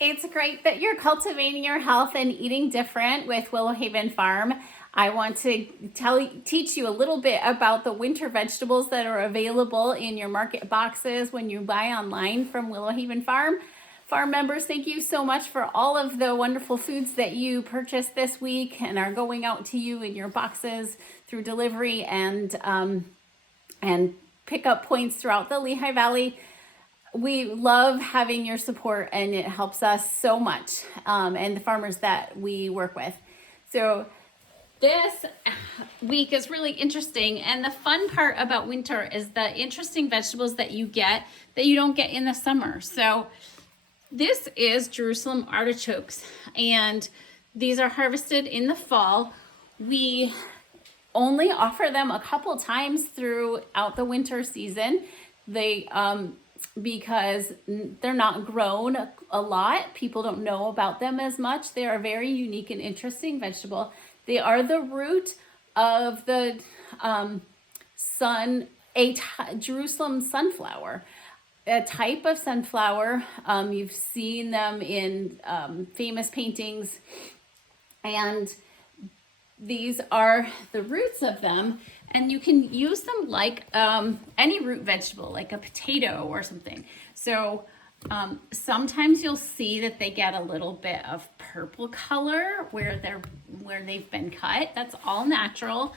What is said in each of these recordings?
It's great that you're cultivating your health and eating different with Willow Haven Farm. I want to teach you a little bit about the winter vegetables that are available in your market boxes when you buy online from Willow Haven Farm. Farm members, thank you so much for all of the wonderful foods that you purchased this week and are going out to you in your boxes through delivery and pickup points throughout the Lehigh Valley. We love having your support and it helps us so much, and the farmers that we work with. So this week is really interesting, and the fun part about winter is the interesting vegetables that you get that you don't get in the summer. So this is Jerusalem artichokes, and these are harvested in the fall. We only offer them a couple times throughout the winter season. They because they're not grown a lot. People don't know about them as much. They are a very unique and interesting vegetable. They are the root of the Jerusalem sunflower, a type of sunflower. You've seen them in famous paintings, and these are the roots of them, and you can use them like any root vegetable, like a potato or something. So sometimes you'll see that they get a little bit of purple color where they've been cut. That's all natural.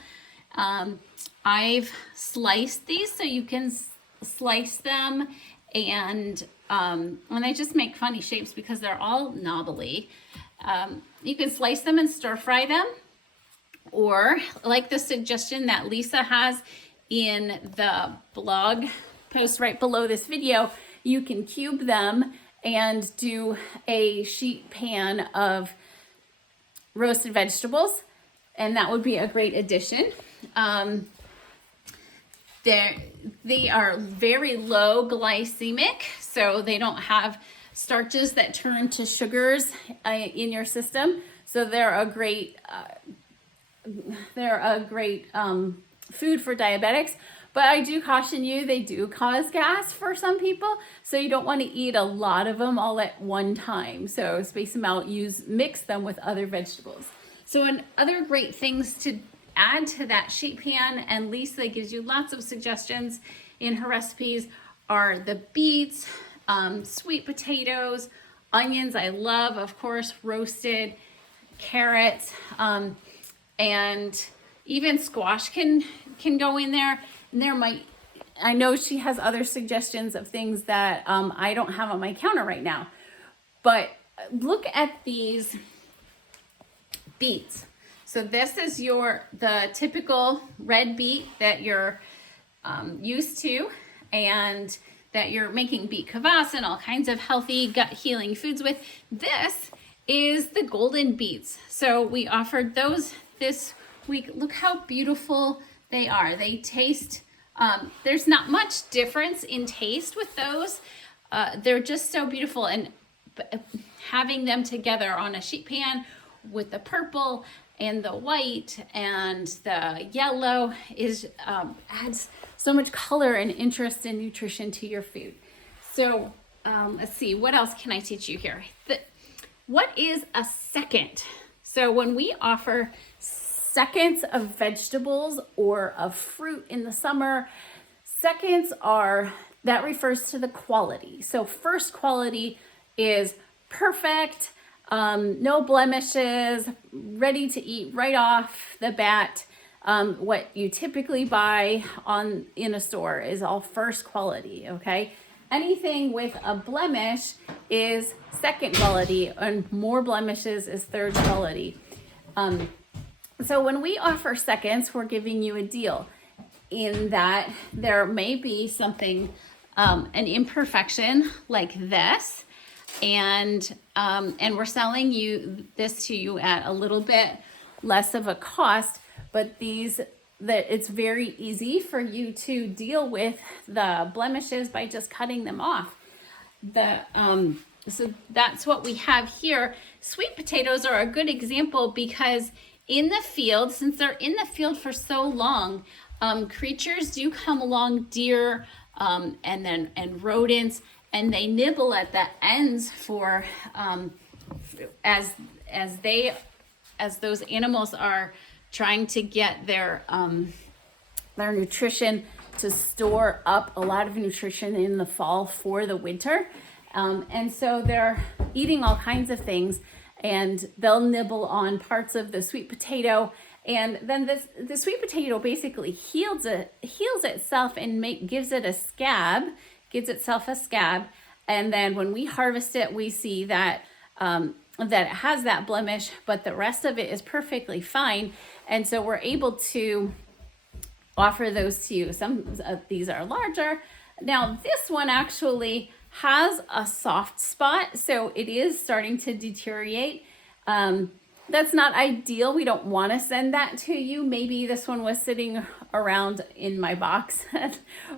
I've sliced these so you can slice them, and they just make funny shapes because they're all knobbly. You can slice them and stir fry them, or like the suggestion that Lisa has in the blog post right below this video, you can cube them and do a sheet pan of roasted vegetables, and that would be a great addition. They are very low glycemic, so they don't have starches that turn to sugars in your system. So they're a great food for diabetics. But I do caution you, they do cause gas for some people, so you don't want to eat a lot of them all at one time. So space them out, mix them with other vegetables. So other great things to add to that sheet pan, and Lisa gives you lots of suggestions in her recipes, are the beets, sweet potatoes, onions, I love, of course, roasted, carrots, and even squash can go in there. And I know she has other suggestions of things that I don't have on my counter right now. But look at these beets. So this is the typical red beet that you're used to, and that you're making beet kvass and all kinds of healthy gut healing foods with. This is the golden beets. So we offered those this week. Look how beautiful they are. They taste, there's not much difference in taste with those. They're just so beautiful, and having them together on a sheet pan with the purple and the white and the yellow adds so much color and interest and nutrition to your food. So let's see, what else can I teach you here? What is a second? So when we offer seconds of vegetables or of fruit in the summer, seconds that refers to the quality. So first quality is perfect, no blemishes, ready to eat right off the bat. What you typically buy in a store is all first quality, okay? Anything with a blemish is second quality, and more blemishes is third quality. So when we offer seconds, we're giving you a deal in that there may be something, an imperfection like this, and we're selling this to you at a little bit less of a cost, but it's very easy for you to deal with the blemishes by just cutting them off. So that's what we have here. Sweet potatoes are a good example because in the field, since they're in the field for so long, creatures do come along, deer and rodents, and they nibble at the ends for as those animals are trying to get their nutrition, to store up a lot of nutrition in the fall for the winter. And so they're eating all kinds of things, and they'll nibble on parts of the sweet potato. And then the sweet potato basically heals itself and gives itself a scab. And then when we harvest it, we see that that it has that blemish, but the rest of it is perfectly fine. And so we're able to offer those to you. Some of these are larger. Now this one actually has a soft spot, so it is starting to deteriorate. That's not ideal. We don't want to send that to you. Maybe this one was sitting around in my box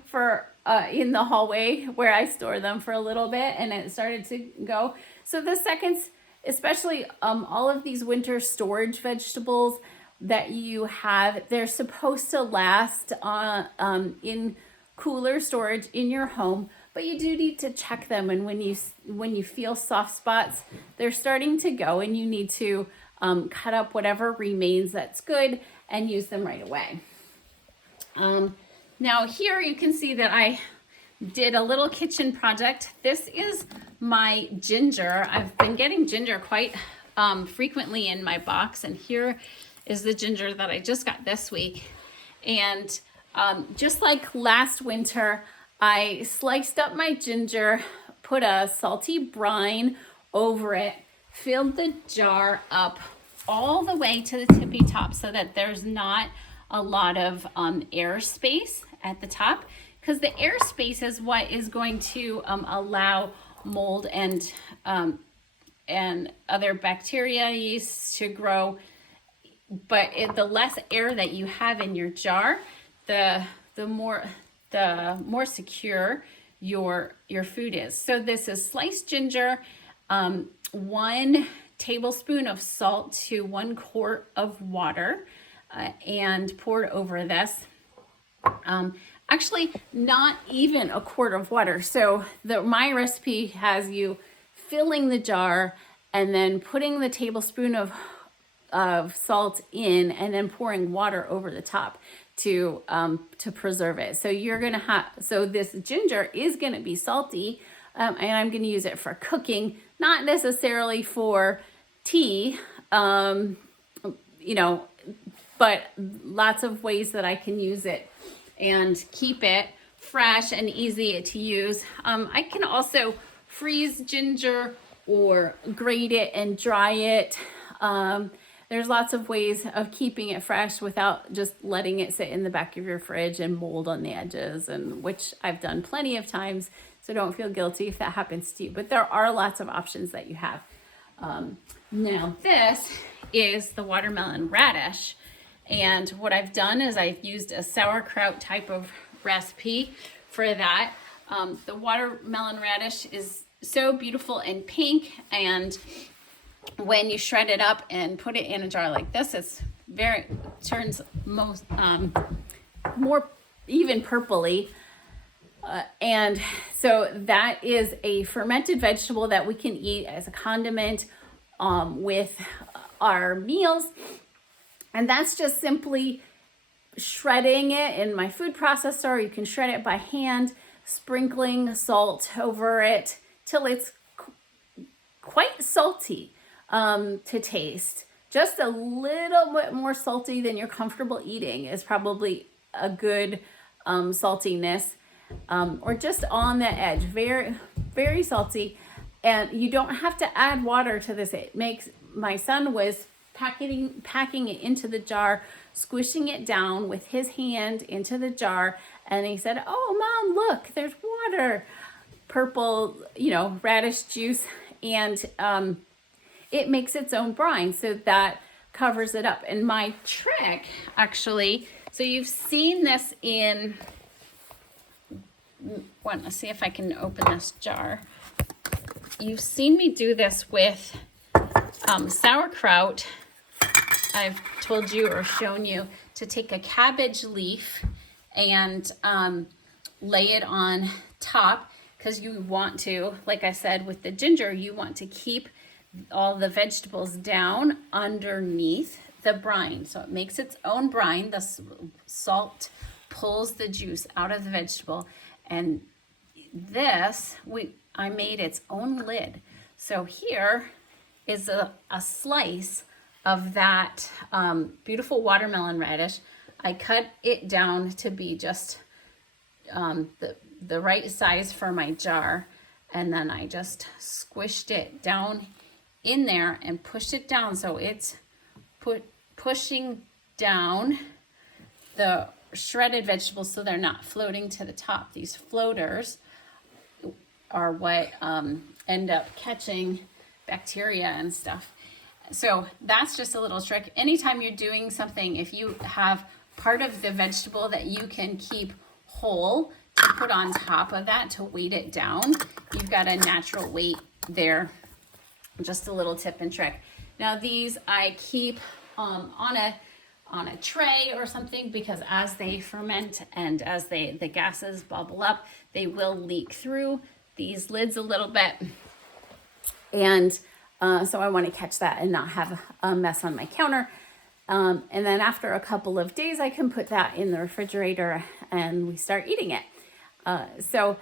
for in the hallway where I store them for a little bit, and it started to go. So the seconds, especially all of these winter storage vegetables that you have, they're supposed to last in cooler storage in your home, but you do need to check them. And when you feel soft spots, they're starting to go, and you need to cut up whatever remains that's good and use them right away. Now here you can see that I did a little kitchen project. This is my ginger. I've been getting ginger quite frequently in my box, and here is the ginger that I just got this week. And just like last winter, I sliced up my ginger, put a salty brine over it, filled the jar up all the way to the tippy top so that there's not a lot of air space at the top, because the air space is what is going to allow mold and other bacteria, yeast to grow. But the less air that you have in your jar, the more secure your food is. So this is sliced ginger, 1 tablespoon of salt to 1 quart of water, and poured over this. Actually, not even a quart of water. So my recipe has you filling the jar and then putting the tablespoon of salt in, and then pouring water over the top to preserve it. So this ginger is gonna be salty, and I'm gonna use it for cooking, not necessarily for tea, but lots of ways that I can use it and keep it fresh and easy to use. I can also freeze ginger or grate it and dry it. There's lots of ways of keeping it fresh without just letting it sit in the back of your fridge and mold on the edges, and which I've done plenty of times, so don't feel guilty if that happens to you. But there are lots of options that you have. Now this is the watermelon radish, and what I've done is I've used a sauerkraut type of recipe for that. The watermelon radish is so beautiful and pink, and when you shred it up and put it in a jar like this, turns more even purpley. And so that is a fermented vegetable that we can eat as a condiment with our meals. And that's just simply shredding it in my food processor. You can shred it by hand, sprinkling salt over it till it's quite salty to taste. Just a little bit more salty than you're comfortable eating is probably a good saltiness, or just on the edge, very, very salty. And you don't have to add water to this. My son was packing it into the jar, squishing it down with his hand into the jar, and he said, "Oh, Mom, look, there's water." Purple, radish juice, and it makes its own brine, so that covers it up. And my trick, actually, so you've seen this in, let's see if I can open this jar. You've seen me do this with sauerkraut. I've told you or shown you to take a cabbage leaf and lay it on top, because you want to, like I said, with the ginger, you want to keep all the vegetables down underneath the brine. So it makes its own brine. The salt pulls the juice out of the vegetable. And this, I made its own lid. So here is a slice of that beautiful watermelon radish. I cut it down to be just the right size for my jar. And then I just squished it down in there and pushed it down. So it's pushing down the shredded vegetables so they're not floating to the top. These floaters are what end up catching bacteria and stuff. So that's just a little trick. Anytime you're doing something, if you have part of the vegetable that you can keep whole to put on top of that to weight it down, you've got a natural weight there. Just a little tip and trick. Now these I keep on a tray or something, because as they ferment and as the gases bubble up, they will leak through these lids a little bit. And so I want to catch that and not have a mess on my counter. And then after a couple of days, I can put that in the refrigerator and we start eating it. So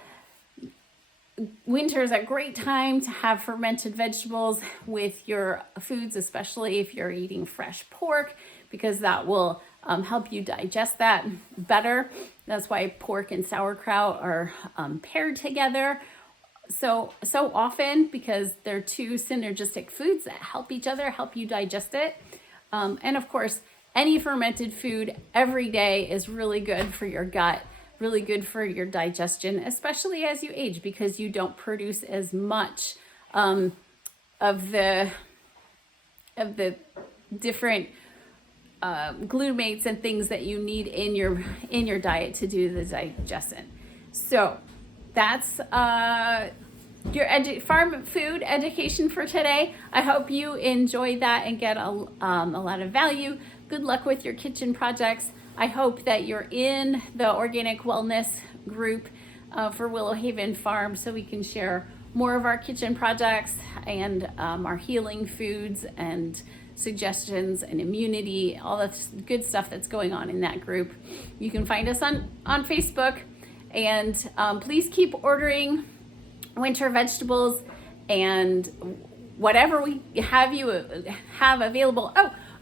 winter is a great time to have fermented vegetables with your foods, especially if you're eating fresh pork, because that will help you digest that better. That's why pork and sauerkraut are paired together so often, because they're two synergistic foods that help each other, help you digest it. And of course, any fermented food every day is really good for your gut, really good for your digestion, especially as you age, because you don't produce as much of the different glutamates and things that you need in your diet to do the digestion. So that's your farm food education for today. I hope you enjoy that and get a lot of value. Good luck with your kitchen projects. I hope that you're in the organic wellness group for Willow Haven Farm, so we can share more of our kitchen projects and our healing foods and suggestions and immunity, all the good stuff that's going on in that group. You can find us on Facebook, and please keep ordering winter vegetables and whatever we have available.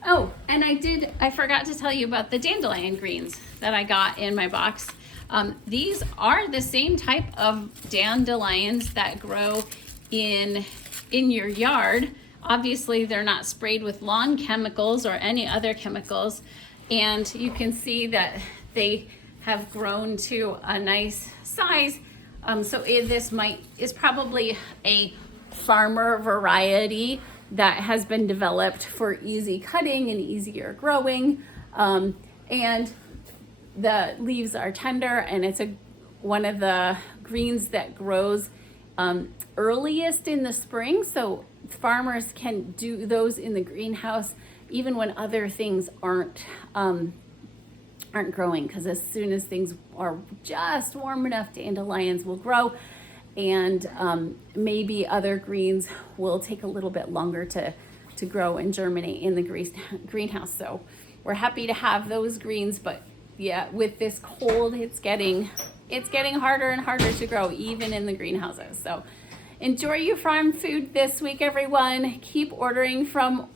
Oh, and I forgot to tell you about the dandelion greens that I got in my box. These are the same type of dandelions that grow in your yard. Obviously, they're not sprayed with lawn chemicals or any other chemicals. And you can see that they have grown to a nice size. So this is probably a farmer variety that has been developed for easy cutting and easier growing. And the leaves are tender, and it's one of the greens that grows earliest in the spring. So farmers can do those in the greenhouse even when other things aren't growing, because as soon as things are just warm enough, dandelions will grow, and maybe other greens will take a little bit longer to grow and germinate in the greenhouse. So we're happy to have those greens, but yeah, with this cold, it's getting harder and harder to grow even in the greenhouses. So enjoy your farm food this week, everyone. Keep ordering from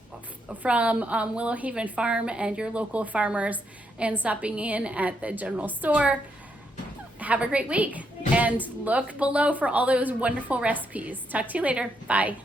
Willow Haven Farm and your local farmers, and stopping in at the general store. Have a great week, and look below for all those wonderful recipes. Talk to you later. Bye.